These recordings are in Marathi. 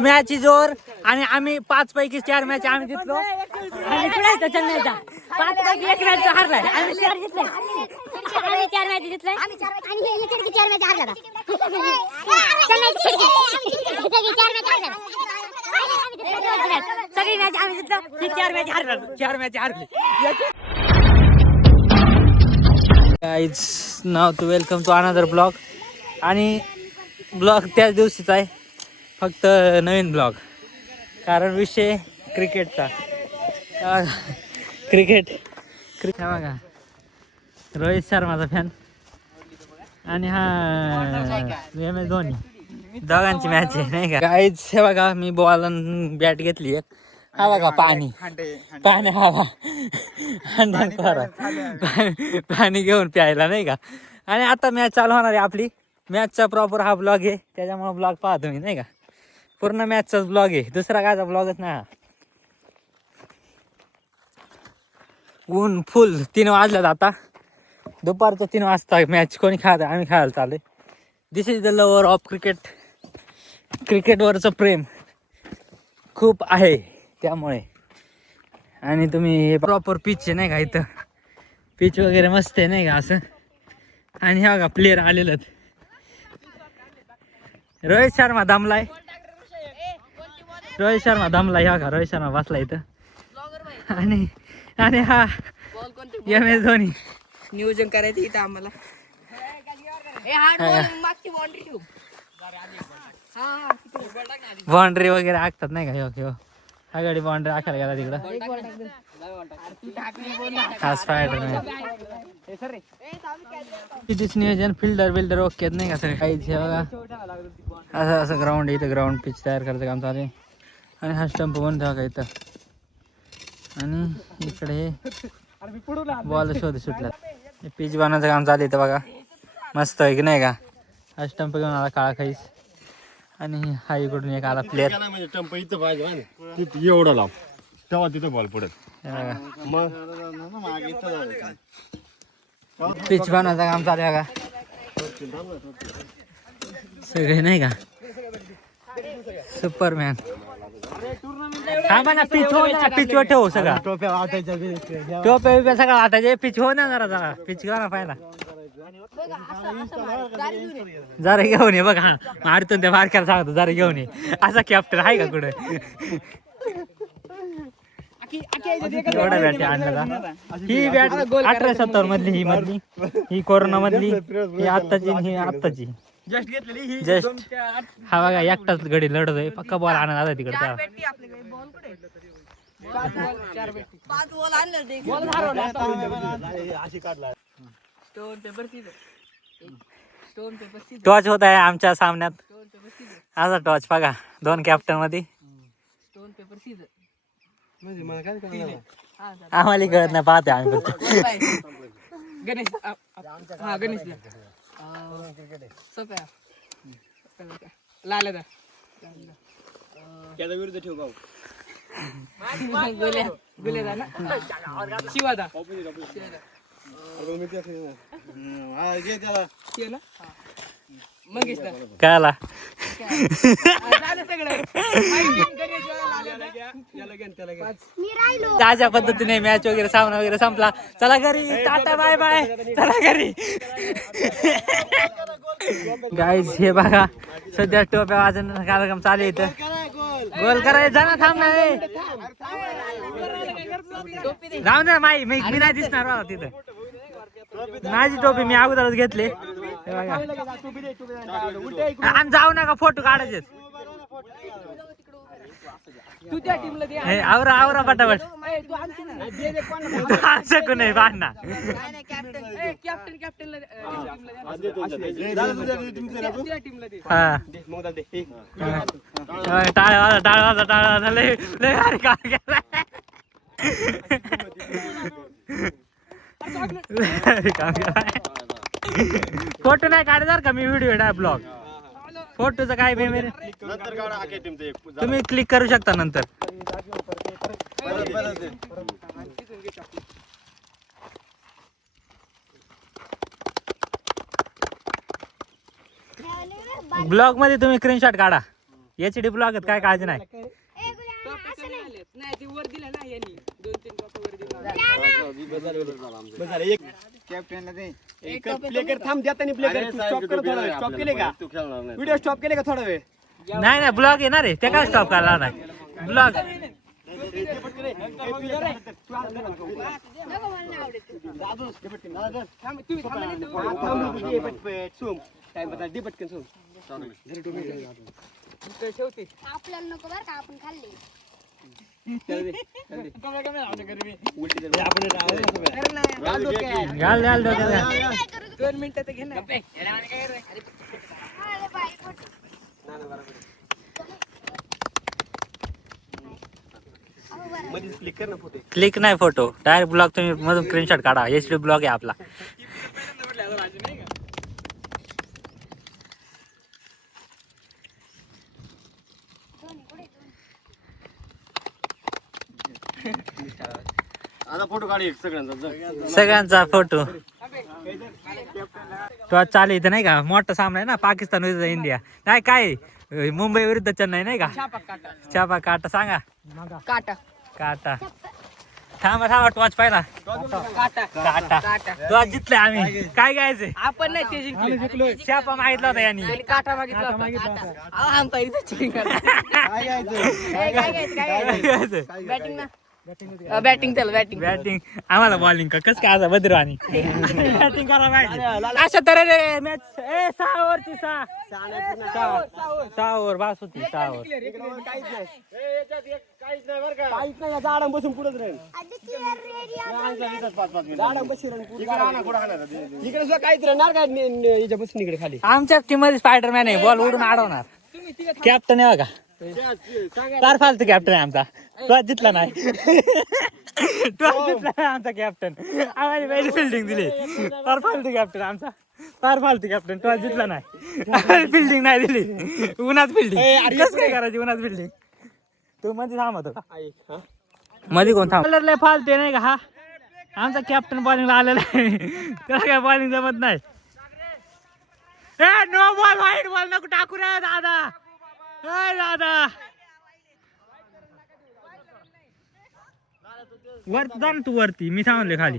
मॅच जोर आणि आम्ही 5 पैकी 4 मॅच आम्ही जिंकलो आणि पुढे चेन्नईचा 5 पैकी 1 मॅच हारलाय. आम्ही 4 जिंकले. आम्ही 4 मॅच जिंकले आणि हे खिडकी 4 मॅच हारला. चेन्नईची खिडकी 4 मॅच हारला. सगळी मॅच आम्ही जिंकलो. ही 4 मॅच हारला. 4 मॅच हारली. Guys now to welcome to another blog. आणि ब्लॉग त्याच दिवशीचा आहे, फक्त नवीन ब्लॉग. कारण विषय क्रिकेटचा. क्रिकेट बघा, रोहित शर्माचा फॅन आणि हा MS धोनी, दोघांची मॅच आहे नाही का. गाईज हे बघा, मी बॉल आणि बॅट घेतली एक. हा बघा पाणी पाणी पाणी घेऊन प्यायला नाही का. आणि आता मॅच चालू होणार आहे आपली. मॅचचा प्रॉपर हा ब्लॉग आहे, त्याच्यामुळे ब्लॉग पाहा तुम्ही नाही का. पूर्ण मॅचचाच ब्लॉग आहे, दुसरा कायचा ब्लॉगच नाही. ऊन फुल 3 वाजल्यात आता, दुपारचं 3 वाजता मॅच कोणी खेळत, आम्ही खेळायला चालू. This is the lover of cricket. क्रिकेटवरचं प्रेम खूप आहे त्यामुळे. आणि तुम्ही प्रॉपर पिच आहे नाही का, इथं पिच वगैरे मस्त आहे नाही का असं. आणि हे बघा प्लेयर आलेलं. रोहित शर्मा दमलाय, रोहित शर्मा दमलाय. हा का रोहित शर्मा बसला इथं. आणि आणि हा MS धोनी. नियोजन करायचं इथं आम्हाला. बाउंड्री वगैरे आखतात नाही का. ह्यो हा गाडी बाउंड्री आखायला गेला तिकडं. हा स्पायडरमॅन. कितीच नियोजन, फिल्डर बिल्डर ओके नाही का सगळे. काहीच हे बघा, असं असं ग्राउंड इथं, ग्राउंड पिच तयार करायचं काम चालू आहे. आणि हा स्टंप पण ठेवा का इथं. आणि इकडे बॉल शोध सुटला. पिच बनवायचं काम चालू इथं बघा, मस्त आहे की नाही का. हा स्टंप घेऊन आला काळा खाईस. आणि हा इकडून एक आला प्लेअर. स्टंप इथं पाहिजे तिथं एवढं लाव, तेव्हा तिथं बॉल पडत. मग पिच बनवायचं काम चालू आहे बघा सगळे नाही का. सुपरमॅन. हा म्हणा पिच हो ना, पिच वर ठेवू सगळा. टोप्या बिप्या सगळं वाटायचे. पिच हो ना जरा जरा, पिच करा ना पाहिला जरा घेऊन ये बघ. हा मारतो त्या बारक्याला सांगतो जरा घेऊन ये. असा कॅप्टन आहे का कुठे. एवढा बॅट आणला. ही बॅट 1870 मधली, ही मधली, ही कोरोना मधली, ही आत्ताची, ही आत्ताची जस्ट. हा बघा एकटाच गडी लढतोय, पक्का बॉल आणला आता तिकडे. टॉच होत आहे आमच्या सामन्यात. असा टॉच बघा 2 कॅप्टन मध्ये. आम्हाला कळत नाही, पाहते आम्ही फक्त. गणेश. हा गणेश सोप्या लाल्या त्याच्या विरुद्ध ठेव भाऊ. गुल्या गुल्या ना शिवादा मंगेश काय आला ताज्या पद्धतीने मॅच वगैरे सामना वगैरे संपला. चला घरी, टाटा बाय बाय, चला घरी. गाईज हे बघा, सध्या टोप्या वाजवण्याचा कार्यक्रम चालू आहे इथं. गोल करायचा ना, थांब नाही जाऊ ना. मी नाही दिसणार बघा तिथं. माझी टोपी मी अगोदरच घेतली. आणि जाऊ नका, फोटो काढायचे. तुझ्या टीमला दे. आवरा आवरा पटापट. शकू नाही भांडणा. कॅप्टन कॅप्टनला हा टाळ्या वाजा, टाळ्या वाजा, टाळ्या वाजा. लय लय भारी काम केलं. फोटो नाही काढणार का मी, व्हिडिओ आहे ब्लॉग. फोटोचं काय तुम्ही क्लिक करू शकता नंतर. ब्लॉग मध्ये तुम्ही स्क्रीनशॉट काढा. HD ब्लॉग काय काळजी नाही. नाही ती वर दिलं ना यांनी 2-3 टॉप वर दिला कॅप्टनला दे. प्ले कर थांब देता नाही प्ले कर स्टॉप कर थोडा वेळ स्टॉप केले का व्हिडिओ स्टॉप केले का थोडा वेळ नाही नाही ब्लॉग येणार आहे ते काय स्टॉप करायला नाही ब्लॉग. ठेवते आपल्याला नको बरं का आपण खाल्ले. घाल घाल डोक्यात घाल. 2 मिनिटात घे ना अरे बाई पोटी. क्लिक कर ना फोटो क्लिक नाही फोटो डायरेक्ट ब्लॉग तुम्ही मधून स्क्रीनशॉट काढा. HD ब्लॉग आहे आपला. आता फोटो काढ एक सगळ्यांचा सगळ्यांचा फोटो. तो आज चालू इथं नाही का मोठा सामना आहे ना पाकिस्तान विरुद्ध इंडिया. नाही काय मुंबई विरुद्ध चेन्नई नाही का. छापा काटा सांगा. काटा काटा थांबा थांबा टॉच पाहिला. काटा काटा टॉच जिंकले आम्ही. काय घ्यायचे आपण नाही ते जिंकले छापा मागितला होता यांनी. आणि काटा मागितला होता. आमचा इथं चिटिंग करता. काय घ्यायचं? काय घ्यायचं काय घ्यायचं बॅटिंग ना बॅटिंग त्याला बॅटिंग बॅटिंग आम्हाला बॉलिंग का कस काय आता बद्रवानी बॅटिंग करा पाहिजे अशा तऱ्हेने मॅच 6 ओव्हरची 6 ओव्हर बास होती 6 ओव्हर. काहीच नाही बरं का काहीच नाही झाडा बसून पुढेच राहील इकडे सुद्धा काहीच राहणार काय याच्या बसून इकडे खाली आमच्या टीम मध्ये स्पायडरमॅन आहे बॉल उडून अडवणार. कॅप्टन आहे बघा फार फालतू कॅप्टन आहे आमचा. तो जितला नाही तो जितला नाही आमचा कॅप्टन. आम्हाला पहिली फिल्डिंग दिली. फार फालतू कॅप्टन आमचा. फार फालतू कॅप्टन तो जितला नाही. फिल्डिंग नाही दिली. उन्हात फिल्डिंग कसं काय करायची उन्हात फिल्डिंग. तू मध्ये थांबत होता मध्ये कोण थांब फालतू नाही का हा आमचा कॅप्टन बॉलिंगला आलेला आहे. त्याला काय बॉलिंग जमत नाही. नो बॉल वाईट बॉल नको टाकू रे दादा. दादा वरती जा ना तू वरती मी थांबले खाली.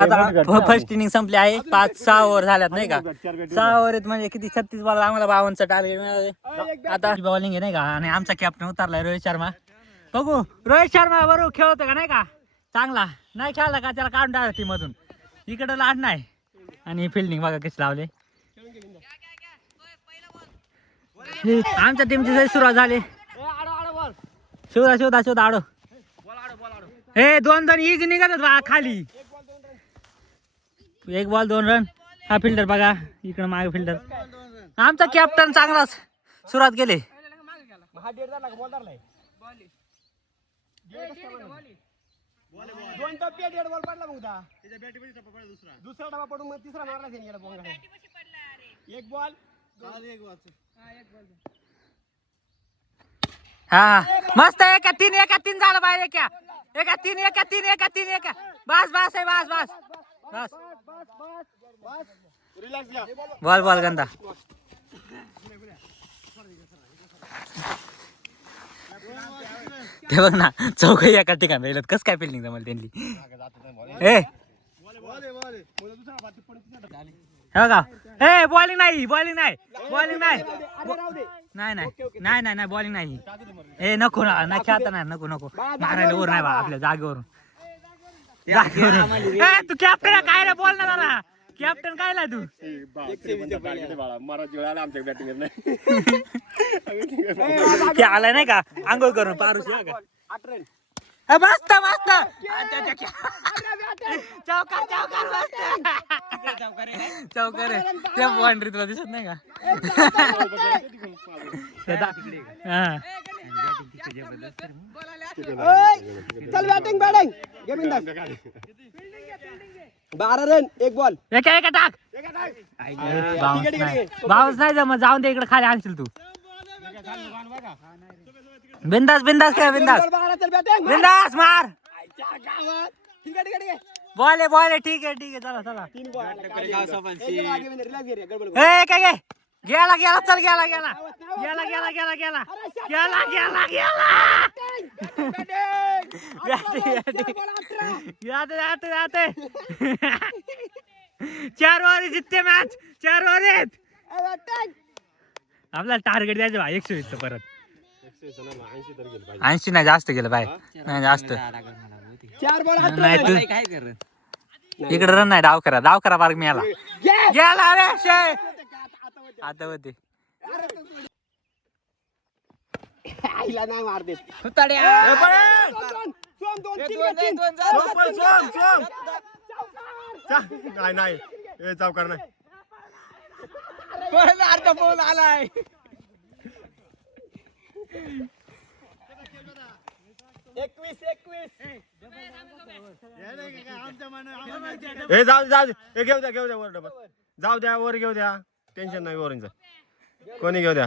आता फर्स्ट इनिंग संपली आहे. 5-6 ओव्हर झाल्यात नाही का. 6 ओव्हर म्हणजे किती 36 बॉल आम्हाला 52चं टार्गेट मिळाले. आता बॉलिंग आहे नाही का आणि आमचा कॅप्टन उतरलाय रोहित शर्मा. बघू रोहित शर्मा बरोबर खेळतोय का नाही का चांगला. नाही खेळला का त्याला काढून टाका टीम मधून. इकडे लाड नाही आणि फिल्डिंग बघा कशी लावले. आमच्या टीमची सुरुवात झाली. शोधा आडो. हे 2 इज निघत बा खाली. 1 बॉल 2 रन. हा फिल्डर बघा इकडे मागे फिल्डर. आमचा कॅप्टन चांगलाच सुरुवात केली. दोन टप्पे 1.5 बॉल पडला मग दुसरा डबा पडून मग तिसरा मारला त्याने. 1 बॉल हा मस्त. 1-3 झालं बाहेर. 1-3 बस आहे बस. रिलॅक्स घ्या बॉल गंदा. ते बघ ना चौकही एका ठिकाणी राहिलं कस काय फिल्डिंग जमल त्यांनी. हे बघा हे बॉलिंग नाही बॉलिंग नाही. ए नको ना खेळता नाही नको मारायला वर नाही बा आपल्या जागेवरून. तू कॅप्टन काय रे बोल ना जरा. कॅप्टन काय ला तू आमच्या बॅटिंग ते आलाय नाही का आंघोळ करून पारुशी. 8 रन मस्त चौकार त्या बाउंड्री तुला दिसत नाही का. चल बॅटिंग 12 रन 1 बॉल. एका टाक बाउन्स नाही जमत. जाऊन दे इकडे खाली आणशील तू. बिंदास खेळ बिंदास मार. बॉल आहे ठीक आहे चला. 3 बॉल काय गेला गेला चल गेला गेला गेला गेला गेला गेला गेला गेला गेला जाते जाते जाते 4 ओव्हर जितते मॅच 4 ओव्हर आपल्याला टार्गेट द्यायचं भाई 120 परत 80 नाही जास्त गेलं बाय नाही जास्त 4 बॉल नाही तू काय कर इकडे रन नाही डाव करा बार्ग मिळाला गेला रे शे आता होते आईला नाही मार देत नाही नाही ए चौकार नाही बोल आलाय ए जाऊ ए घेऊ द्या वर डबल जाऊ द्या वर घेऊ द्या टेन्शन नाही वरूनच कोणी घेऊ द्या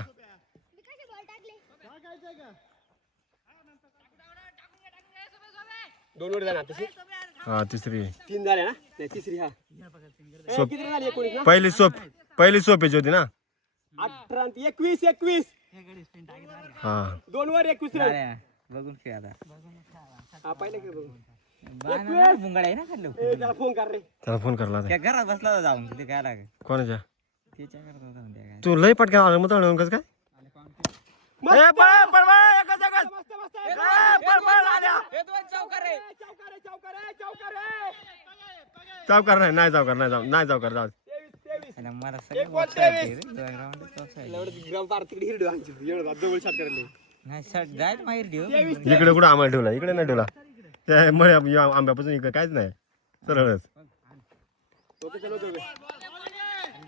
दोन वर जाणार तशी हा तिसरी 3 झाले ना नाही तिसरी हा सोप किती झाली 19 ना पहिली सोपेची होती ना 18 21 हा 2 वर 21 रन बघून खेळ आता हा पहिले खेळ बघू मुंगडा आहे ना खाल्लो त्याला फोन कर रे त्याला फोन करला त्या घरात बसला जाऊन तिथे काय लागे कोणाच्या त्याच्या घरात जाऊन द्या तू लय पटकन आला मग कसं काय ए पळ एकच पळ आल्या हे दोन चौकार रे चौकार नाही चौकार जाऊ मला सगळं नाही शर्ट जायला माहीर देऊ इकडे कुठं आम्हाला ठेवला इकडे नाही ठेवला त्या मळे आंब्यापासून इकडे काहीच नाही सरळच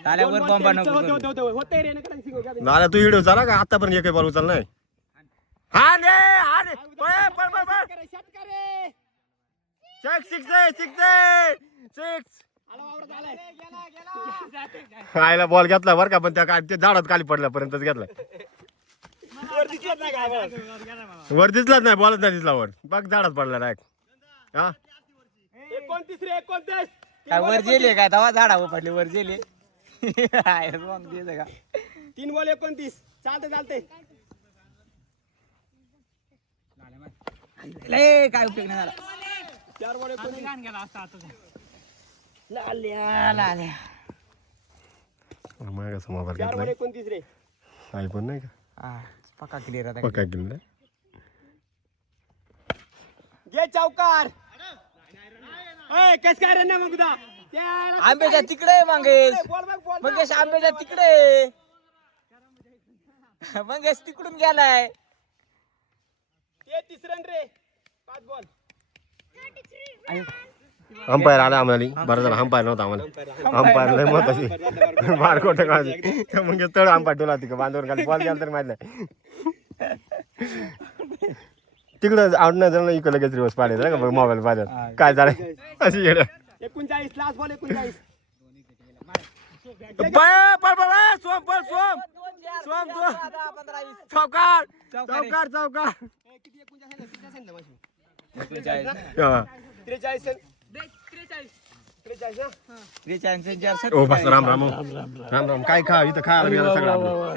ताल्यावर बॉम्बा नको नाला तू व्हिडिओ चाला का आतापर्यंत एकही बॉल उचल नाही हा रे पळ आयला बॉल घेतला बरं का पण त्या ते झाडात खाली पडल्यापर्यंतच घेतला वर दिसलाच नाही बॉलच नाही दिसला वर बघ झाडात पडला डायरेक्ट हा 29 काय वर गेले काय दवा झाडावर पडले वर गेले 3 बॉल 29 चालते लय काय उपयोग नाही झाला 4 बॉल 29 गेला असता आता लाल्या मागाचा मोबाईल घेतला 29 रे आयफोन नाही का पक्का क्लिअर आता पक्का केलं घे चौकार ए कस काय रे ना मग उदा आंब्याच्या तिकडे मंगेश आंब्याच्या तिकडे मंगेश तिकडून गेलाय 33 रन रे 5 बॉल अंपायर आला आम्हाला बरं झालं अंपायर नव्हता आम्हाला अंपायर लय महत्वाची मार खोटं काढली मग तळ अंपायर ठेवला तिकडे बांधून खाली बॉल गेला तर माहित नाही तिकडं आउट नाही झालं इकडे लगेच रिवर्स पाडायचं का मोबाईल पाहतात काय झालं अशी 39 लास्ट बॉल 39 चौकार चौकार चौकार 43 राम राम राम राम काय खा इथं खा सगळं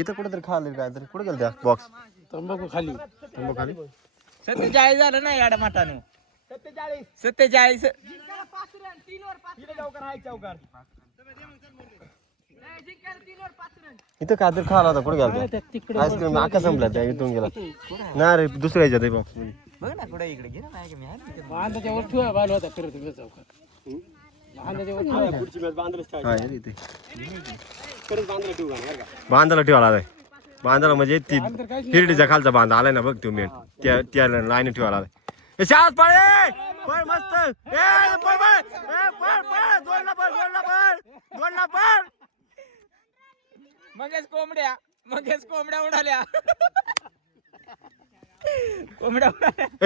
इथं कुठेतरी खाल्लं काय तरी कुठे गेलं त्या बॉक्स तंबाखू खाली 47 झालं ना याडा माटानं 47 इथं काय तरी खाला होता कुठे गेला आईस्क्रीम आका संपला त्या इथून गेला नाही रे दुसऱ्या ह्याच्यात बॉक्स बघ ना कुठे इकडे घे ना माझ्या मी आहे बांधाच्यावर ठेवा बाल होता खरं तुम्ही चौकात बांधाला ठेवाला बांधाला म्हणजे ती हिरडीच्या खालचा बांधा आलाय ना बघ तू मेन त्या लाईन ठेवायला मस्त मगेच कोंबड्या उडाल्या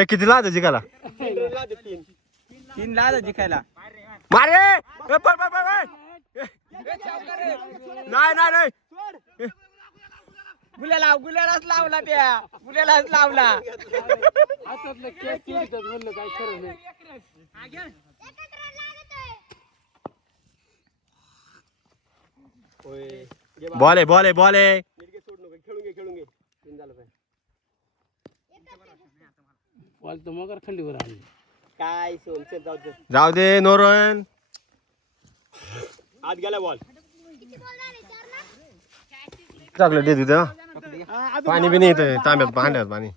किती लाद जिकाला 3 लाद जिकायला मारे नाही नाही नाही गुल्यालाच लावला त्या गुल्यालाच लावला हातातलं केस तिथं म्हणलं काय खरं नाही बॉल आहे बॉल आहे बॉल आहे. बॉल तर मगर खंडीवर आली. काय सोन चल जाऊ दे. जाऊ दे नो रन. आत गेला बॉल. चॉकलेट दे तिथं. पाणी बी नाही येतं तांब्यात भांड्यात पाणी.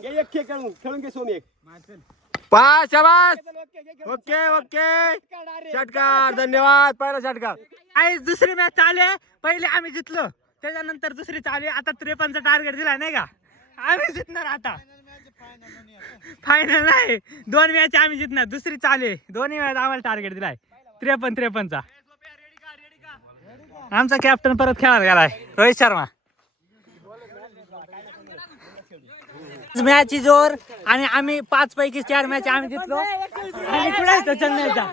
घे एक खेळ खेळून घे सोन एक. पाच शाबास. ओके ओके षटकार धन्यवाद. पहिला षटकार. आई दुसरी मॅच चालू आहे. पहिले आम्ही जितलो, त्याच्यानंतर दुसरी चालू आहे. आता 53चा टार्गेट दिला नाही का, आम्ही जितणार आता. फायनल नाही, 2 मॅच आम्ही जितणार. दुसरी चालू आहे, दोन्ही मॅच आम्हाला टार्गेट दिलाय 53-53चा. आमचा कॅप्टन परत खेळायला गेलाय, रोहित शर्मा. मॅच जोर आणि आम्ही 5 पैकी 4 मॅच आम्ही जितलो. आणि कुठे चेन्नईचा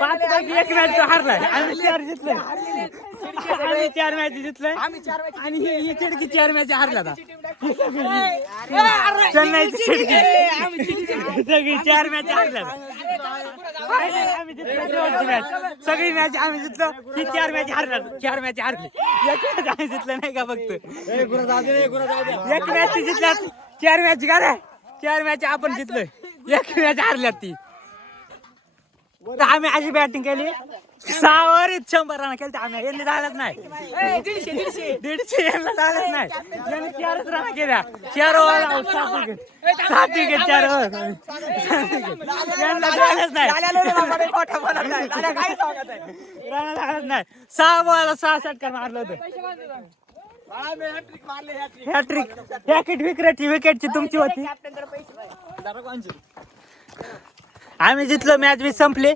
5 पैकी 1 मॅच हारलाय. आम्ही 4 जितलोय. आम्ही 4 मॅच जितलोय आणि ही चिडकी 4 मॅच हारला. चेन्नईची चिडकी सगळी 4 मॅच हारल्या. आम्ही जितलो मॅच, सगळी मॅच आम्ही जितलो. ही 4 मॅच हारल्या, 4 मॅच हारली. एक मॅच आम्ही जितलं नाही का फक्त. एक मॅच जितल्या, 4 मॅच का रे, 4 मॅच आपण जितलोय, 1 मॅच हारल्यात ती. आम्ही अशी बॅटिंग केली, 6 ओव्हरीत 100 रन केले आम्ही. यांनी झालंच नाही. 150 यांना झालंच नाही. यांनी 4च रन केल्या. 4 ओव्हर 7 विकेट 4 ओव्हर. यांना झालंच नाही. रन झालंच नाही. 6 बॉल 6 षटकार मारलं होतं. हॅट्रिक विकेटची तुमची होती. आम्ही जितलो, मॅच बी संपली.